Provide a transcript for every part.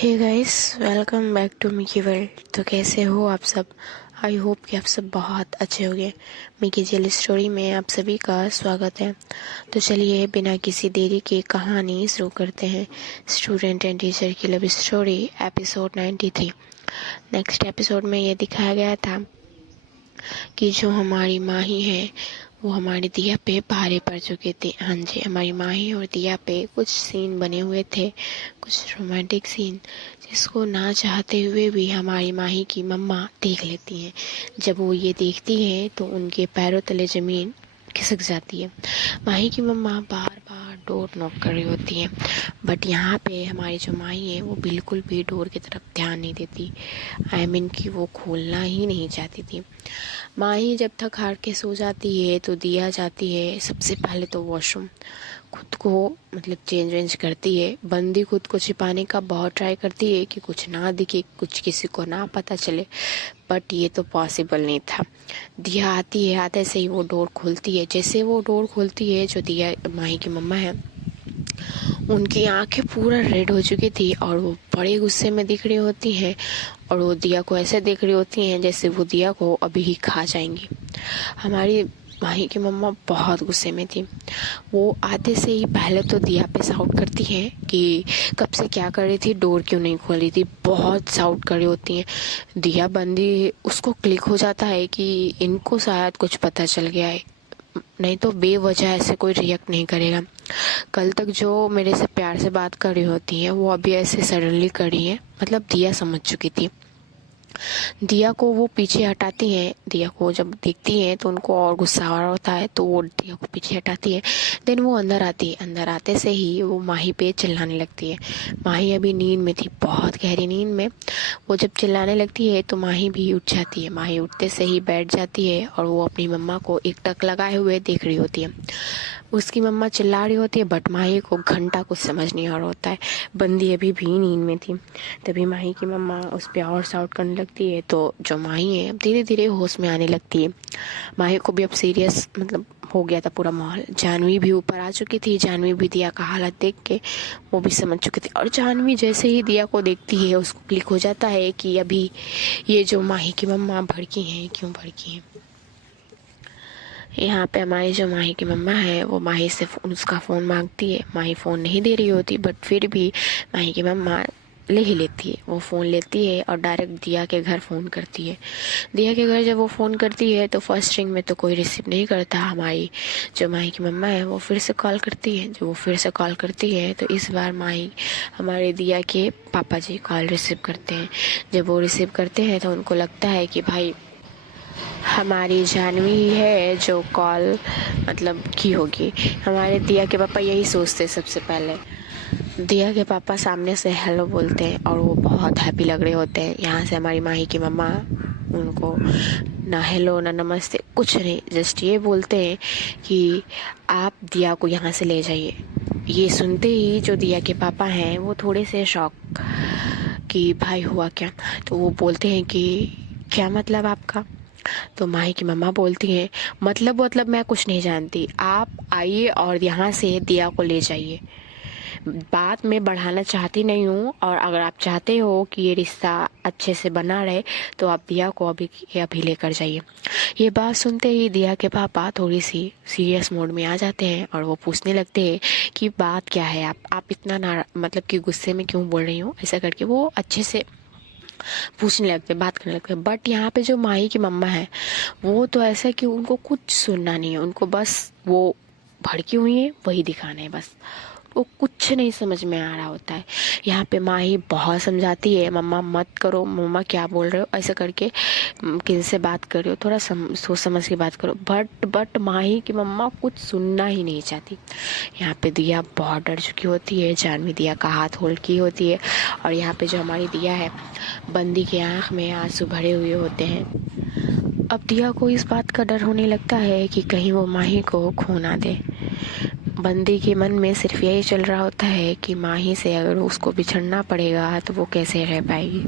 Hey guys, welcome back to Mickey world. तो कैसे हो आप सब? आई होप कि आप सब बहुत अच्छे होंगे। मिकी जेल स्टोरी में आप सभी का स्वागत है। तो चलिए बिना किसी देरी के कहानी शुरू करते हैं। स्टूडेंट एंड टीचर की love story episode 93। Next episode में ये दिखाया गया था कि जो हमारी माही है वो हमारी दिया पे भारे पड़ चुके थे। हाँ जी, हमारी माही और दिया पे कुछ सीन बने हुए थे, कुछ रोमांटिक सीन, जिसको ना चाहते हुए भी हमारी माही की मम्मा देख लेती हैं। जब वो ये देखती हैं तो उनके पैरों तले ज़मीन खिसक जाती है। माही की मम्मा बार बार डोर नॉक कर रही होती हैं, बट यहाँ पे हमारी जो माही है वो बिल्कुल भी डोर की तरफ ध्यान नहीं देती। आई मीन कि वो खोलना ही नहीं चाहती थी। माही जब थक हार के सो जाती है तो दिया जाती है सबसे पहले तो वॉशरूम। खुद को मतलब चेंज वेंज करती है। बंदी खुद को छिपाने का बहुत ट्राई करती है कि कुछ ना दिखे, कुछ किसी को ना पता चले, बट ये तो पॉसिबल नहीं था। दिया आती है, आते से ही वो डोर खोलती है। जैसे वो डोर खोलती है, जो दिया माही की मम्मा है उनकी आंखें पूरा रेड हो चुकी थी और वो बड़े गुस्से में दिख रही होती हैं और वो दिया को ऐसे देख रही होती हैं जैसे वो दिया को अभी ही खा जाएंगी। हमारी माही की मम्मा बहुत गुस्से में थी। वो आते से ही पहले तो दिया पे साउट करती हैं कि कब से क्या कर रही थी, डोर क्यों नहीं खोल रही थी। बहुत साउट कर रही होती हैं। दिया बंदी उसको क्लिक हो जाता है कि इनको शायद कुछ पता चल गया है, नहीं तो बेवजह ऐसे कोई रिएक्ट नहीं करेगा। कल तक जो मेरे से प्यार से बात कर रही होती है वो अभी ऐसे सडनली कर रही है। मतलब दिया समझ चुकी थी। दिया को वो पीछे हटाती है। दिया को जब देखती है तो उनको और गुस्सा आ रहा होता है तो वो दिया को पीछे हटाती है। देन वो अंदर आती है। अंदर आते से ही वो माही पे चिल्लाने लगती है। माही अभी नींद में थी, बहुत गहरी नींद में। वो जब चिल्लाने लगती है तो माही भी उठ जाती है। माही उठते से ही बैठ जाती है और वो अपनी मम्मा को एक टक लगाए हुए देख रही होती है। उसकी मम्मा चिल्ला रही होती है बट माही को घंटा कुछ समझ नहीं आ रहा होता है। बंदी अभी भी नींद में थी। तभी माही की मम्मा उस पर और साउट करने लगती है तो जो माही है धीरे धीरे होश में आने लगती है। माही को भी अब सीरियस मतलब हो गया था पूरा माहौल। जानवी भी ऊपर आ चुकी थी। जानवी भी दिया का हालत देख के वो भी समझ चुकी थी और जानवी जैसे ही दिया को देखती है उसको क्लिक हो जाता है कि अभी ये जो माही की मम्मा भड़की हैं, क्यों भड़की हैं। यहाँ पे हमारी जो माही की मम्मा है वो माही से उसका फ़ोन मांगती है। माही फ़ोन नहीं दे रही होती बट फिर भी माही की मम्मा ले ही लेती है। वो फ़ोन लेती है और डायरेक्ट दिया के घर फ़ोन करती है। दिया के घर जब वो फ़ोन करती है तो फर्स्ट रिंग में तो कोई रिसीव नहीं करता। हमारी जो माही की मम्मा है वो फिर से कॉल करती है। जब वो फिर से कॉल करती है तो इस बार माही हमारे दिया के पापा जी कॉल रिसीव करते हैं। जब वो रिसीव करते हैं तो उनको लगता है कि भाई हमारी जानवी ही है जो कॉल मतलब की होगी। हमारे दिया के पापा यही सोचते सबसे पहले। दिया के पापा सामने से हेलो बोलते हैं और वो बहुत हैप्पी लग रहे होते हैं। यहाँ से हमारी माही की मम्मा उनको ना हेलो ना नमस्ते कुछ नहीं, जस्ट ये बोलते हैं कि आप दिया को यहाँ से ले जाइए। ये सुनते ही जो दिया के पापा हैं वो थोड़े से शॉक कि भाई हुआ क्या। तो वो बोलते हैं कि क्या मतलब आपका। तो माही की मम्मा बोलती हैं मतलब मैं कुछ नहीं जानती, आप आइए और यहाँ से दिया को ले जाइए। बात मैं बढ़ाना चाहती नहीं हूँ और अगर आप चाहते हो कि ये रिश्ता अच्छे से बना रहे तो आप दिया को अभी लेकर जाइए। ये बात सुनते ही दिया के पापा थोड़ी सी सीरियस मोड में आ जाते हैं और वो पूछने लगते हैं कि बात क्या है, आप इतना ना मतलब कि गुस्से में क्यों बोल रही हो। ऐसा करके वो अच्छे से पूछने लगते, बात करने लगते। बट यहाँ पे जो माही की मम्मा है वो तो ऐसा कि उनको कुछ सुनना नहीं है। उनको बस वो भड़की हुई है वही दिखाना है बस। वो कुछ नहीं समझ में आ रहा होता है। यहाँ पे माही बहुत समझाती है, मम्मा मत करो, मम्मा क्या बोल रहे हो, ऐसा करके किन से बात कर रहे हो, थोड़ा सोच समझ के बात करो। बट माही की मम्मा कुछ सुनना ही नहीं चाहती। यहाँ पे दिया बहुत डर चुकी होती है। जानवी दिया का हाथ होल्ड की होती है और यहाँ पे जो हमारी दिया है बंदी की आंख में आंसू भरे हुए होते हैं। अब दिया को इस बात का डर होने लगता है कि कहीं वो माही को खो ना दे। बंदी के मन में सिर्फ यही चल रहा होता है कि माही से अगर उसको बिछड़ना पड़ेगा तो वो कैसे रह पाएगी,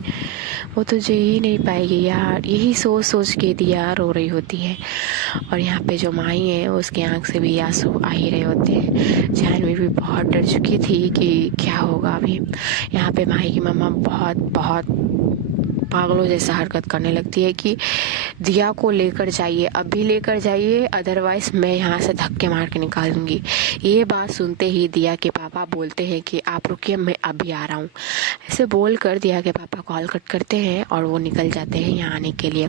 वो तो जी ही नहीं पाएगी यार। यही सोच सोच के दिया रो रही होती है। और यहाँ पे जो माही है उसके आंख से भी आंसू आ ही रहे होते हैं। जानवी भी बहुत डर चुकी थी कि क्या होगा अभी। यहाँ पे माही की मम्मा बहुत बहुत पागलों जैसा हरकत करने लगती है कि दिया को लेकर जाइए, अभी लेकर जाइए, अदरवाइज मैं यहाँ से धक्के मार के निकाल दूंगी। ये बात सुनते ही दिया के पापा बोलते हैं कि आप रुकिए, मैं अभी आ रहा हूँ। ऐसे बोलकर दिया के पापा कॉल कट करते हैं और वो निकल जाते हैं यहाँ आने के लिए।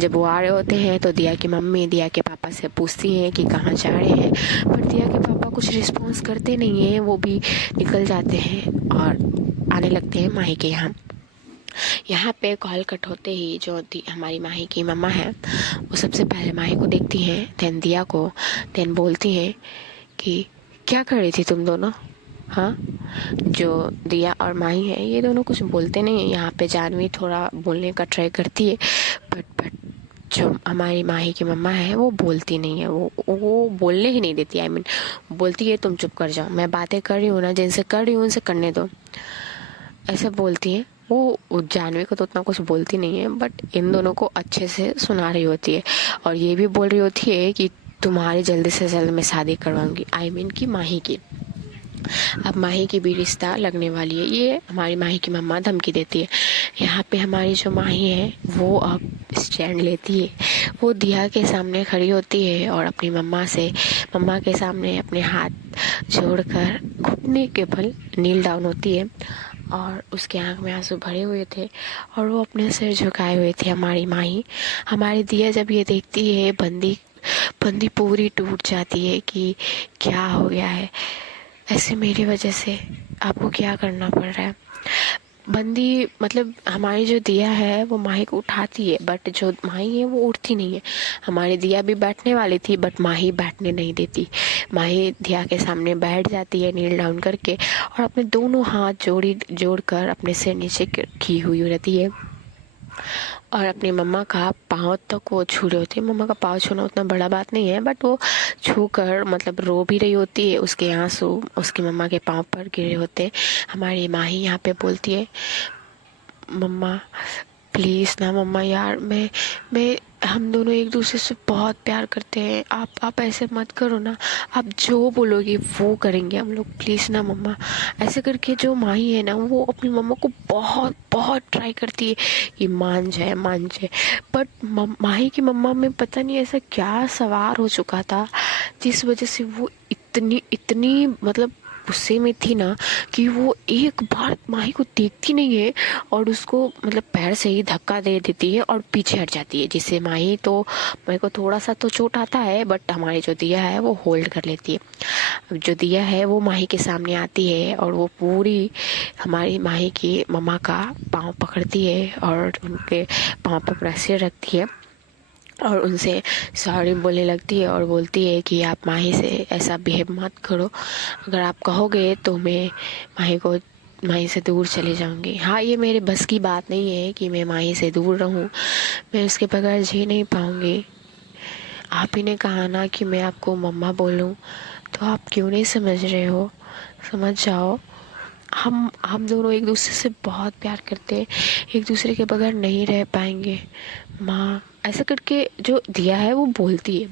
जब वो आ रहे होते हैं तो दिया की मम्मी दिया के पापा से पूछती हैं कि कहाँ जा रहे हैं, पर दिया के पापा कुछ रिस्पॉन्स करते नहीं हैं, वो भी निकल जाते हैं और आने लगते हैं माही के यहाँ। यहाँ पे कॉल कट होते ही जो हमारी माही की मम्मा है वो सबसे पहले माही को देखती हैं, देन दिया को, देन बोलती हैं कि क्या कर रही थी तुम दोनों। हाँ, जो दिया और माही है ये दोनों कुछ बोलते नहीं है। यहाँ पे जानवी थोड़ा बोलने का ट्राई करती है, बट जो हमारी माही की मम्मा है वो बोलती नहीं है, वो बोलने ही नहीं देती। बोलती है तुम चुप कर जाओ, मैं बातें कर रही हूँ ना, जिनसे कर रही हूँ उनसे करने दो, ऐसे बोलती है। वो जानवी को तो उतना कुछ बोलती नहीं है, बट इन दोनों को अच्छे से सुना रही होती है और ये भी बोल रही होती है कि तुम्हारी जल्दी से जल्द मैं शादी करवाऊंगी, कि माही की। अब माही की भी रिश्ता लगने वाली है, ये हमारी माही की मम्मा धमकी देती है। यहाँ पे हमारी जो माही है वो अब स्टैंड लेती है, वो दिया के सामने खड़ी होती है और अपनी मम्मा के सामने अपने हाथ जोड़कर घुटने के बल नील डाउन होती है और उसके आंख में आंसू भरे हुए थे और वो अपने सिर झुकाए हुए थे। हमारी माही, हमारी दिया जब ये देखती है बंदी पूरी टूट जाती है कि क्या हो गया है, ऐसे मेरी वजह से आपको क्या करना पड़ रहा है। बंदी मतलब हमारी जो दिया है वो माही को उठाती है, बट जो माही है वो उठती नहीं है। हमारी दिया भी बैठने वाली थी बट माही बैठने नहीं देती। माही दिया के सामने बैठ जाती है नील डाउन करके और अपने दोनों हाथ जोड़कर अपने सिर नीचे की हुई रहती है और अपनी मम्मा का पाँव तक वो छू रही होती है। मम्मा का पाँव छूना उतना बड़ा बात नहीं है, बट वो छू कर मतलब रो भी रही होती है, उसके आंसू उसकी मम्मा के पाँव पर गिरे होते हैं। हमारी माही यहाँ पे बोलती है मम्मा प्लीज़ ना मम्मा यार, मैं हम दोनों एक दूसरे से बहुत प्यार करते हैं, आप ऐसे मत करो ना, आप जो बोलोगे वो करेंगे हम लोग, प्लीज़ ना मम्मा। ऐसे करके जो माही है ना वो अपनी मम्मा को बहुत बहुत ट्राई करती है कि मान जाए, बट माही की मम्मा में पता नहीं ऐसा क्या सवार हो चुका था जिस वजह से वो इतनी मतलब गुस्से में थी ना कि वो एक बार माही को देखती नहीं है और उसको मतलब पैर से ही धक्का दे देती है और पीछे हट जाती है, जिससे माही तो मेरे को थोड़ा सा तो चोट आता है बट हमारी जो दिया है वो होल्ड कर लेती है। अब जो दिया है वो माही के सामने आती है और वो पूरी हमारी माही की मम्मा का पाँव पकड़ती है और उनके पाँव पर प्रेशर रखती है और उनसे सॉरी बोलने लगती है और बोलती है कि आप माही से ऐसा बिहेव मत करो, अगर आप कहोगे तो मैं माही से दूर चले जाऊंगी। हाँ, ये मेरे बस की बात नहीं है कि मैं माही से दूर रहूं, मैं उसके बगैर जी नहीं पाऊंगी। आप ही ने कहा ना कि मैं आपको मम्मा बोलूं, तो आप क्यों नहीं समझ रहे हो, समझ जाओ। हम दोनों एक दूसरे से बहुत प्यार करते हैं, एक दूसरे के बगैर नहीं रह पाएंगे माँ। ऐसा करके जो दिया है वो बोलती है,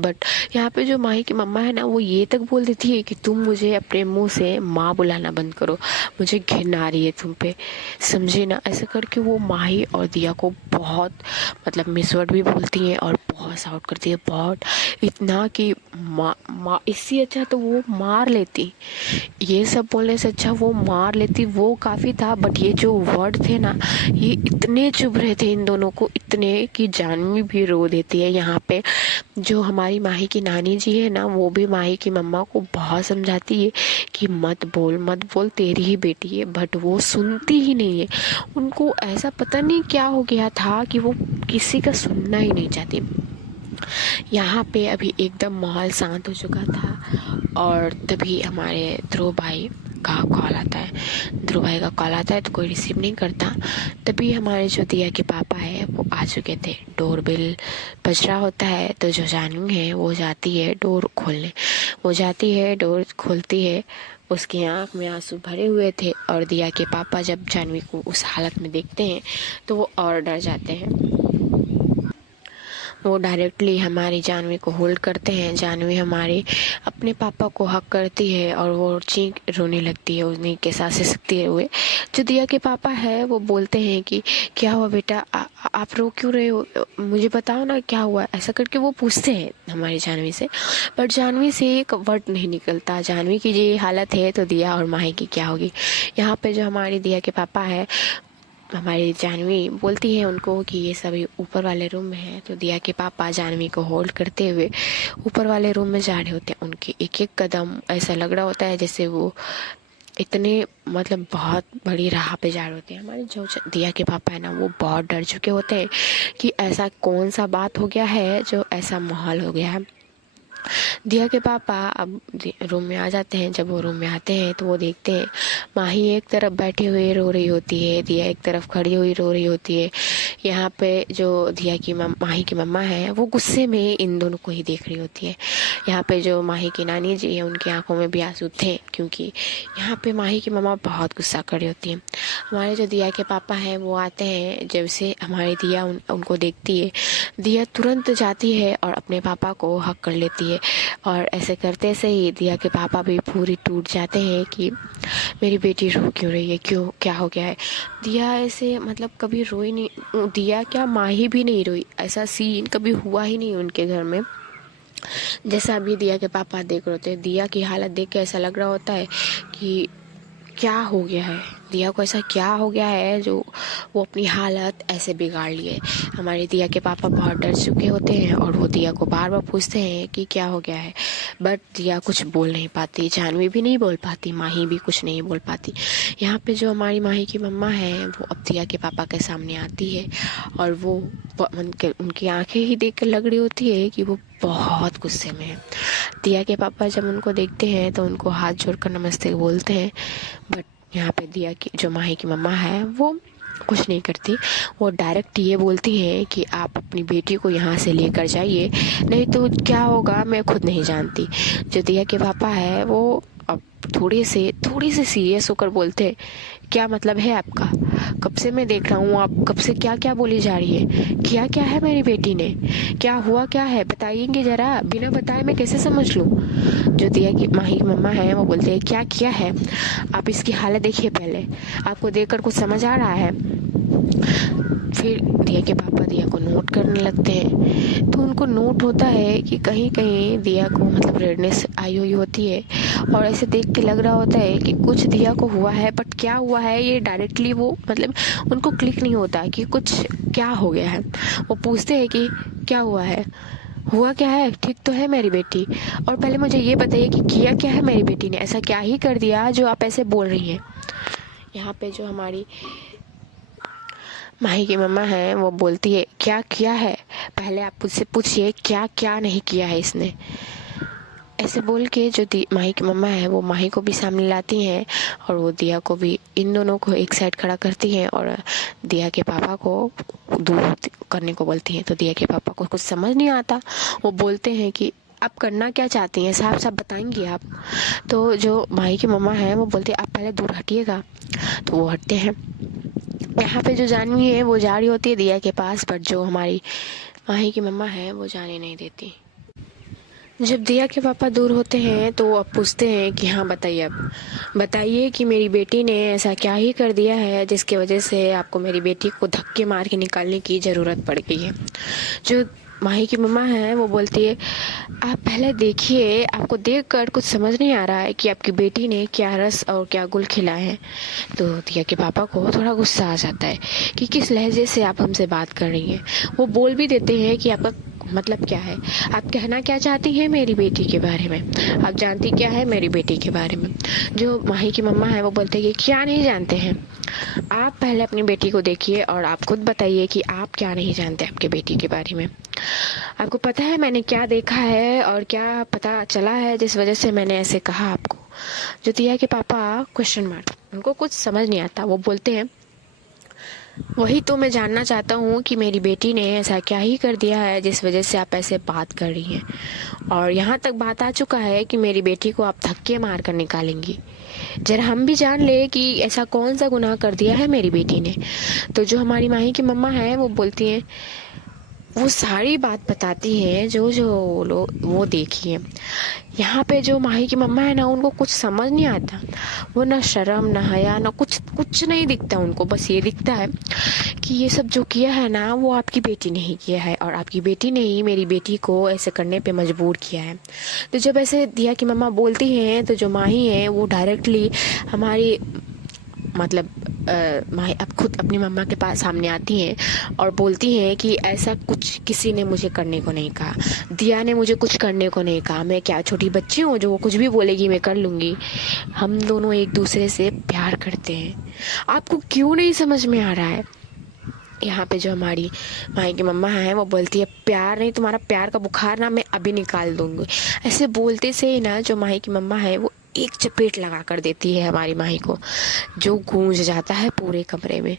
बट यहाँ पे जो माही की मम्मा है ना वो ये तक बोल देती है कि तुम मुझे अपने मुंह से माँ बुलाना बंद करो, मुझे घिन आ रही है तुम पे, समझे ना। ऐसा करके वो माही और दिया को बहुत मतलब मिसवर्ड भी बोलती है और बहुत साउट करती है, बहुत इतना कि माँ इससे अच्छा तो वो मार लेती, ये सब बोलने से अच्छा वो मार लेती, वो काफ़ी था। बट ये जो वर्ड थे ना ये इतने चुभ रहे थे इन दोनों को, इतने कि जानवी भी रो देती है। यहाँ पे जो हमारी माही की नानी जी है ना वो भी माही की मम्मा को बहुत समझाती है कि मत बोल तेरी ही बेटी है, बट वो सुनती ही नहीं है। उनको ऐसा पता नहीं क्या हो गया था कि वो किसी का सुनना ही नहीं चाहती। यहाँ पे अभी एकदम माहौल शांत हो चुका था और तभी हमारे ध्रुव भाई का कॉल आता है। ध्रुव भाई का कॉल आता है तो कोई रिसीव नहीं करता, तभी हमारे जो दिया के पापा है वो आ चुके थे। डोरबेल बज रहा होता है तो जो जानवी है वो जाती है डोर खोलने। वो जाती है, डोर खोलती है, उसकी आंख में आंसू भरे हुए थे और दिया के पापा जब जानवी को उस हालत में देखते हैं तो वो और डर जाते हैं। वो डायरेक्टली हमारी जानवी को होल्ड करते हैं। जानवी हमारे अपने पापा को हक करती है और वो चीख रोने लगती है उन्हीं के साथ सिसकते हुए। जो दिया के पापा है वो बोलते हैं कि क्या हुआ बेटा, आप रो क्यों रहे हो, मुझे बताओ ना क्या हुआ, ऐसा करके वो पूछते हैं हमारी जानवी से। बट जानवी से एक वर्ड नहीं निकलता। जानवी की ये हालत है तो दिया और माही की क्या होगी। यहाँ पे जो हमारी दिया के पापा है, हमारी जानवी बोलती है उनको कि ये सभी ऊपर वाले रूम में है। तो दिया के पापा जानवी को होल्ड करते हुए ऊपर वाले रूम में जा रहे होते हैं। उनके एक एक कदम ऐसा लग रहा होता है जैसे वो इतने मतलब बहुत बड़ी राह पे जा रहे होते हैं। हमारे जो दिया के पापा है ना, वो बहुत डर चुके होते हैं कि ऐसा कौन सा बात हो गया है जो ऐसा माहौल हो गया है। दिया के पापा अब रूम में आ जाते हैं। जब वो रूम में आते हैं तो वो देखते हैं माही एक तरफ बैठी हुई रो रही होती है, दिया एक तरफ खड़ी हुई रो रही होती है। यहाँ पे जो दिया की माही की मम्मा है वो गुस्से में इन दोनों को ही देख रही होती है। यहाँ पे जो माही की नानी जी है उनकी आंखों में भी आंसू थे, क्योंकि यहाँ पे माही की मम्मा बहुत गुस्सा कर रही होती है। हमारे जो दिया के पापा हैं वो आते हैं। जब से हमारी दिया उनको देखती है, दिया तुरंत जाती है और अपने पापा को हक कर लेती है। और ऐसे करते से ही दिया के पापा भी पूरी टूट जाते हैं कि मेरी बेटी रो क्यों रही है, क्यों, क्या हो गया है। दिया ऐसे मतलब कभी रोई नहीं, दिया क्या माही भी नहीं रोई। ऐसा सीन कभी हुआ ही नहीं उनके घर में जैसा अभी दिया के पापा देख रहे होते। दिया की हालत देख के ऐसा लग रहा होता है कि क्या हो गया है, दिया को ऐसा क्या हो गया है जो वो अपनी हालत ऐसे बिगाड़ लिए। हमारे दिया के पापा बहुत डर चुके होते हैं और वो दिया को बार बार पूछते हैं कि क्या हो गया है। बट दिया कुछ बोल नहीं पाती, जानवी भी नहीं बोल पाती, माही भी कुछ नहीं बोल पाती। यहाँ पे जो हमारी माही की मम्मा है वो अब दिया के पापा के सामने आती है और वो उनकी आंखें ही देख कर लग रही होती है कि वो बहुत गुस्से में है। दिया के पापा जब उनको देखते हैं तो उनको हाथ जोड़कर नमस्ते बोलते हैं। बट यहाँ पे दिया की जो माही की मम्मा है वो कुछ नहीं करती। वो डायरेक्ट ये बोलती है कि आप अपनी बेटी को यहाँ से लेकर जाइए, नहीं तो क्या होगा मैं खुद नहीं जानती। जो दिया के पापा है वो अब थोड़ी से सीरियस होकर बोलते हैं, क्या मतलब है आपका, कब से मैं देख रहा हूँ आप कब से क्या क्या बोली जा रही है, किया क्या है मेरी बेटी ने, क्या हुआ क्या है बताइएंगे जरा, बिना बताए मैं कैसे समझ लूँ। जो दिया की माही की मम्मा है वो बोलते हैं क्या किया है, आप इसकी हालत देखिए पहले, आपको देखकर कुछ समझ आ रहा है। फिर दिया के पापा दिया को नोट करने लगते हैं तो उनको नोट होता है कि कहीं कहीं दिया को मतलब रेडनेस आई हुई होती है और ऐसे देख के लग रहा होता है कि कुछ दिया को हुआ है। बट क्या हुआ है ये डायरेक्टली वो मतलब उनको क्लिक नहीं होता कि कुछ क्या हो गया है। वो पूछते हैं कि क्या हुआ है, हुआ क्या है, ठीक तो है मेरी बेटी, और पहले मुझे ये बताइए कि किया क्या है मेरी बेटी ने, ऐसा क्या ही कर दिया जो आप ऐसे बोल रही हैं। यहाँ पे जो हमारी माही की मम्मा है वो बोलती है क्या किया है, पहले आप मुझसे पूछिए क्या क्या नहीं किया है इसने। ऐसे बोल के जो माही की मम्मा है वो माही को भी सामने लाती हैं और वो दिया को भी, इन दोनों को एक साइड खड़ा करती हैं और दिया के पापा को दूर करने को बोलती हैं। तो दिया के पापा को कुछ समझ नहीं आता, वो बोलते हैं कि आप करना क्या चाहती हैं, साफ साफ बताएंगी आप। तो जो माही की मम्मा है वो बोलती है आप पहले दूर हटिएगा। तो वो हटते हैं। यहाँ पे जो जानवी है वो जा रही होती है दिया के पास, पर जो हमारी माही की मम्मा है वो जाने नहीं देती। जब दिया के पापा दूर होते हैं तो वो अब पूछते हैं कि हाँ बताइए, अब बताइए कि मेरी बेटी ने ऐसा क्या ही कर दिया है जिसकी वजह से आपको मेरी बेटी को धक्के मार के निकालने की ज़रूरत पड़ गई है। जो माही की मम्मा है वो बोलती है आप पहले देखिए, आपको देखकर कुछ समझ नहीं आ रहा है कि आपकी बेटी ने क्या रस और क्या गुल खिलाए हैं। तो दिया के पापा को थोड़ा गुस्सा आ जाता है कि किस लहजे से आप हमसे बात कर रही हैं। वो बोल भी देते हैं कि आपका मतलब क्या है, आप कहना क्या चाहती हैं मेरी बेटी के बारे में, आप जानती क्या है मेरी बेटी के बारे में। जो माही की मम्मा है वो बोलते हैं कि क्या नहीं जानते हैं, आप पहले अपनी बेटी को देखिए और आप खुद बताइए कि आप क्या नहीं जानते आपके बेटी के बारे में। आपको पता है मैंने क्या देखा है और क्या पता चला है जिस वजह से मैंने ऐसे कहा आपको। जो दिया के पापा क्वेश्चन मार्क, उनको कुछ समझ नहीं आता। वो बोलते हैं वही तो मैं जानना चाहता हूँ कि मेरी बेटी ने ऐसा क्या ही कर दिया है जिस वजह से आप ऐसे बात कर रही हैं। और यहाँ तक बात आ चुका है कि मेरी बेटी को आप धक्के मार कर निकालेंगी। जरा हम भी जान ले कि ऐसा कौन सा गुनाह कर दिया है मेरी बेटी ने। तो जो हमारी माही की मम्मा है वो बोलती हैं, वो सारी बात बताती हैं जो जो लोग वो देखी है। यहाँ पे जो माही की मम्मा है ना, उनको कुछ समझ नहीं आता। वो ना शर्म ना हया ना कुछ कुछ नहीं दिखता उनको, बस ये दिखता है कि ये सब जो किया है ना वो आपकी बेटी ने ही किया है, और आपकी बेटी ने ही मेरी बेटी को ऐसे करने पे मजबूर किया है। तो जब ऐसे दिया की मम्मा बोलती हैं तो जो माही है वो डायरेक्टली हमारी मतलब माही अब खुद अपनी मम्मा के पास सामने आती हैं और बोलती हैं कि ऐसा कुछ किसी ने मुझे करने को नहीं कहा, दिया ने मुझे कुछ करने को नहीं कहा, मैं क्या छोटी बच्ची हूँ जो वो कुछ भी बोलेगी मैं कर लूँगी। हम दोनों एक दूसरे से प्यार करते हैं। आपको क्यों नहीं समझ में आ रहा है? यहाँ पे जो हमारी माही की मम्मा है वो बोलती है, प्यार नहीं, तुम्हारा प्यार का बुखार ना मैं अभी निकाल दूंगी। ऐसे बोलते से ही ना जो माही की मम्मा है वो एक चपेट लगा कर देती है हमारी माही को, जो गूंज जाता है पूरे कमरे में।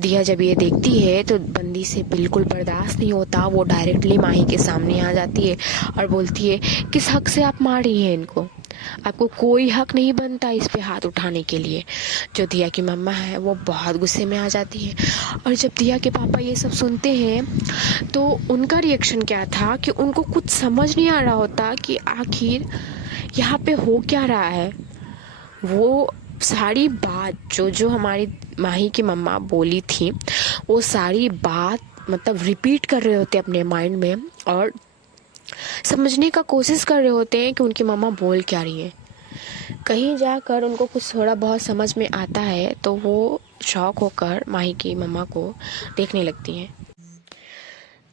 दिया जब ये देखती है तो बंदी से बिल्कुल बर्दाश्त नहीं होता, वो डायरेक्टली माही के सामने आ जाती है और बोलती है, किस हक से आप मार रही हैं इनको? आपको कोई हक नहीं बनता इस पे हाथ उठाने के लिए। जो दिया की मम्मा है वो बहुत गुस्से में आ जाती है। और जब दिया के पापा ये सब सुनते हैं तो उनका रिएक्शन क्या था कि उनको कुछ समझ नहीं आ रहा होता कि आखिर यहाँ पे हो क्या रहा है। वो सारी बात जो जो हमारी माही की मम्मा बोली थी वो सारी बात मतलब रिपीट कर रहे होते अपने माइंड में, और समझने का कोशिश कर रहे होते हैं कि उनकी मम्मा बोल क्या रही है। कहीं जाकर उनको कुछ थोड़ा बहुत समझ में आता है तो वो शौक होकर माही की मम्मा को देखने लगती हैं।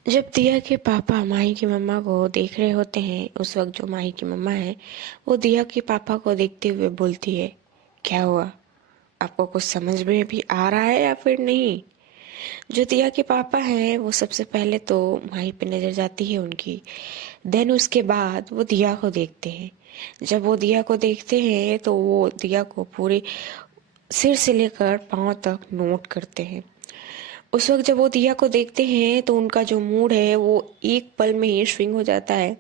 जब दिया के पापा माही की मम्मा को देख रहे होते हैं उस वक्त जो माही की मम्मा है वो दिया के पापा को देखते हुए बोलती है, क्या हुआ, आपको कुछ समझ में भी आ रहा है या फिर नहीं? जो दिया के पापा हैं वो सबसे पहले तो माही पे नजर जाती है उनकी, देन उसके बाद वो दिया को देखते हैं। जब वो दिया को देखते हैं तो वो दिया को पूरे सिर से लेकर पांव तक नोट करते हैं। उस वक्त जब वो दिया को देखते हैं तो उनका जो मूड है वो एक पल में ही स्विंग हो जाता है।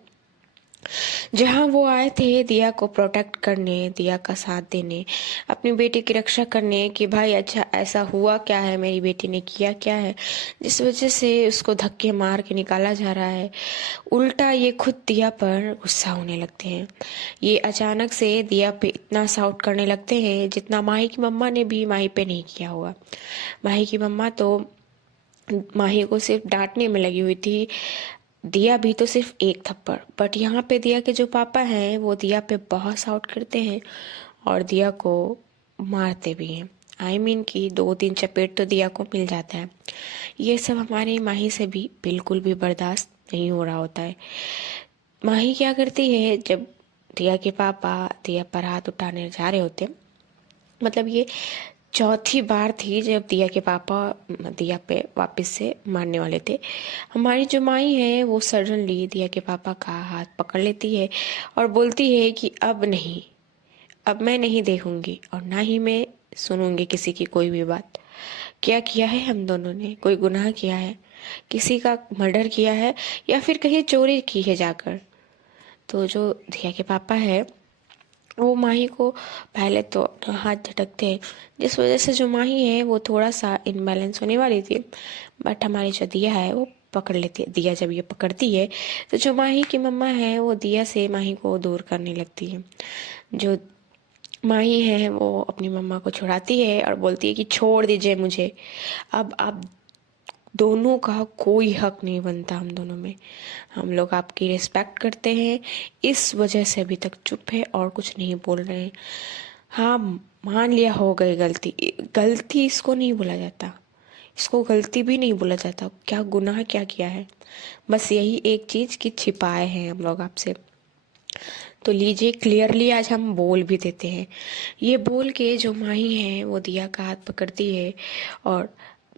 जहां वो आए थे दिया को प्रोटेक्ट करने, दिया का साथ देने, अपनी बेटी की रक्षा करने कि भाई अच्छा ऐसा हुआ क्या है, मेरी बेटी ने किया क्या है जिस वजह से उसको धक्के मार के निकाला जा रहा है, उल्टा ये खुद दिया पर गुस्सा होने लगते हैं। ये अचानक से दिया पे इतना साउट करने लगते हैं जितना माही की मम्मा ने भी माही पे नहीं किया हुआ। माही की मम्मा तो माही को सिर्फ डांटने में लगी हुई थी, दिया भी तो सिर्फ एक थप्पड़, बट यहाँ पे दिया के जो पापा हैं वो दिया पे बहुत साउट करते हैं और दिया को मारते भी हैं। आई मीन कि 2-3 चपेट तो दिया को मिल जाता है। ये सब हमारी माही से भी बिल्कुल भी बर्दाश्त नहीं हो रहा होता है। माही क्या करती है, जब दिया के पापा दिया पर हाथ उठाने जा रहे होते हैं, मतलब ये चौथी बार थी जब दिया के पापा दिया पे वापस से मारने वाले थे, हमारी जो माई है वो सडनली दिया के पापा का हाथ पकड़ लेती है और बोलती है कि अब नहीं, अब मैं नहीं देखूंगी और ना ही मैं सुनूंगी किसी की कोई भी बात। क्या किया है हम दोनों ने, कोई गुनाह किया है, किसी का मर्डर किया है या फिर कहीं चोरी की है जाकर? तो जो दिया के पापा है वो माही को पहले तो अपना हाथ झटकते हैं, जिस वजह से जो माही है वो थोड़ा सा इनबैलेंस होने वाली थी, बट हमारी जो दिया है वो पकड़ लेती है। दिया जब ये पकड़ती है तो जो माही की मम्मा है वो दिया से माही को दूर करने लगती है। जो माही है वो अपनी मम्मा को छुड़ाती है और बोलती है कि छोड़ दीजिए मुझे, अब आप दोनों का कोई हक नहीं बनता हम दोनों में, हम लोग आपकी रिस्पेक्ट करते हैं, इस वजह से अभी तक चुप है और कुछ नहीं बोल रहे हैं। हाँ, मान लिया हो गई गलती, गलती इसको नहीं बोला जाता, इसको गलती भी नहीं बोला जाता, क्या गुनाह क्या किया है, बस यही एक चीज कि छिपाए हैं हम लोग आपसे। तो लीजिए क्लियरली आज हम बोल भी देते हैं। ये बोल के जो माही है वो दिया का हाथ पकड़ती है और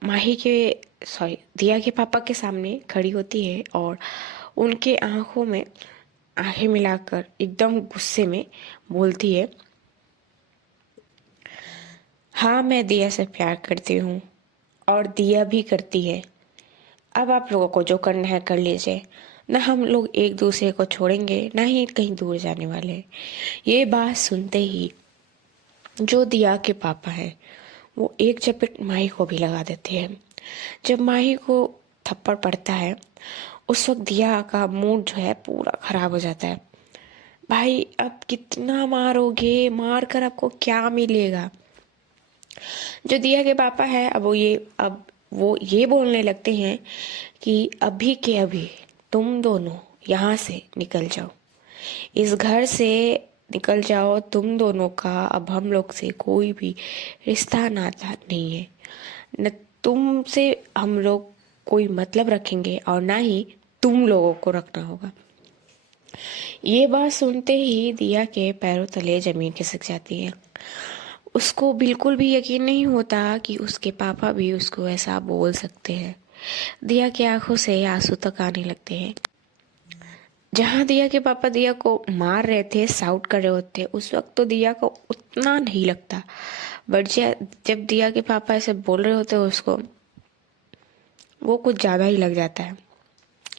माही के सॉरी दिया के पापा के सामने खड़ी होती है और उनके आंखों में आंखें मिलाकर एकदम गुस्से में बोलती है, हाँ मैं दिया से प्यार करती हूँ और दिया भी करती है। अब आप लोगों को जो करना है कर लीजिए, ना हम लोग एक दूसरे को छोड़ेंगे ना ही कहीं दूर जाने वाले हैं। ये बात सुनते ही जो दिया के पापा हैं वो एक चपेट माही को भी लगा देते हैं। जब माही को थप्पड़ पड़ता है उस वक्त दिया का मूड जो है पूरा खराब हो जाता है। भाई अब कितना मारोगे, मार कर आपको क्या मिलेगा। जो दिया के पापा है अब वो ये बोलने लगते हैं कि अभी के अभी तुम दोनों यहाँ से निकल जाओ, इस घर से निकल जाओ। तुम दोनों का अब हम लोग से कोई भी रिश्ता नाता नहीं है, न तुमसे हम लोग कोई मतलब रखेंगे और ना ही तुम लोगों को रखना होगा। ये बात सुनते ही दिया के पैरों तले जमीन खिसक जाती है। उसको बिल्कुल भी यकीन नहीं होता कि उसके पापा भी उसको ऐसा बोल सकते हैं। दिया की आंखों से आंसू तक आने लगते हैं। जहाँ दिया के पापा दिया को मार रहे थे, साउट कर रहे होते, उस वक्त तो दिया को उतना नहीं लगता, बट जब दिया के पापा ऐसे बोल रहे होते उसको, वो कुछ ज्यादा ही लग जाता है।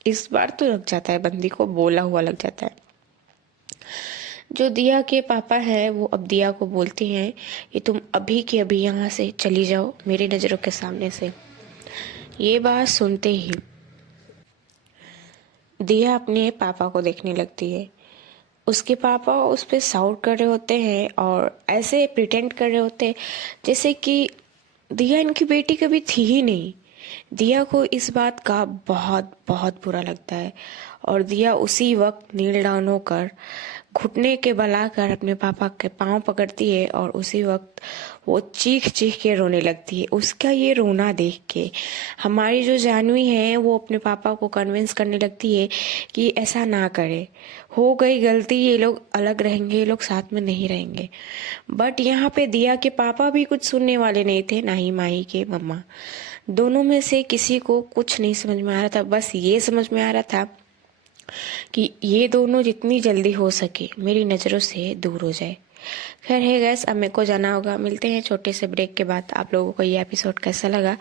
इस बार तो लग जाता है, बंदी को बोला हुआ लग जाता है। जो दिया के पापा हैं वो अब दिया को बोलते हैं कि तुम अभी के अभी यहाँ से चली जाओ मेरी नज़रों के सामने से। ये बात सुनते ही दिया अपने पापा को देखने लगती है। उसके पापा उस पर साउट कर रहे होते हैं और ऐसे प्रिटेंड कर रहे होते हैं जैसे कि दिया इनकी बेटी कभी थी ही नहीं। दिया को इस बात का बहुत बहुत बुरा लगता है और दिया उसी वक्त नील डाउन होकर घुटने के बल आकर अपने पापा के पांव पकड़ती है और उसी वक्त वो चीख चीख के रोने लगती है। उसका ये रोना देख के हमारी जो जानवी है वो अपने पापा को कन्विंस करने लगती है कि ऐसा ना करे, हो गई गलती, ये लोग अलग रहेंगे, ये लोग साथ में नहीं रहेंगे। बट यहाँ पे दिया के पापा भी कुछ सुनने वाले नहीं थे, ना ही माही के मम्मा। दोनों में से किसी को कुछ नहीं समझ में आ रहा था। बस ये समझ में आ रहा था कि ये दोनों जितनी जल्दी हो सके मेरी नज़रों से दूर हो जाए। खैर है गैस, अब मेरे को जाना होगा। मिलते हैं छोटे से ब्रेक के बाद। आप लोगों को ये एपिसोड कैसा लगा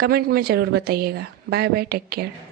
कमेंट में ज़रूर बताइएगा। Bye bye, take care.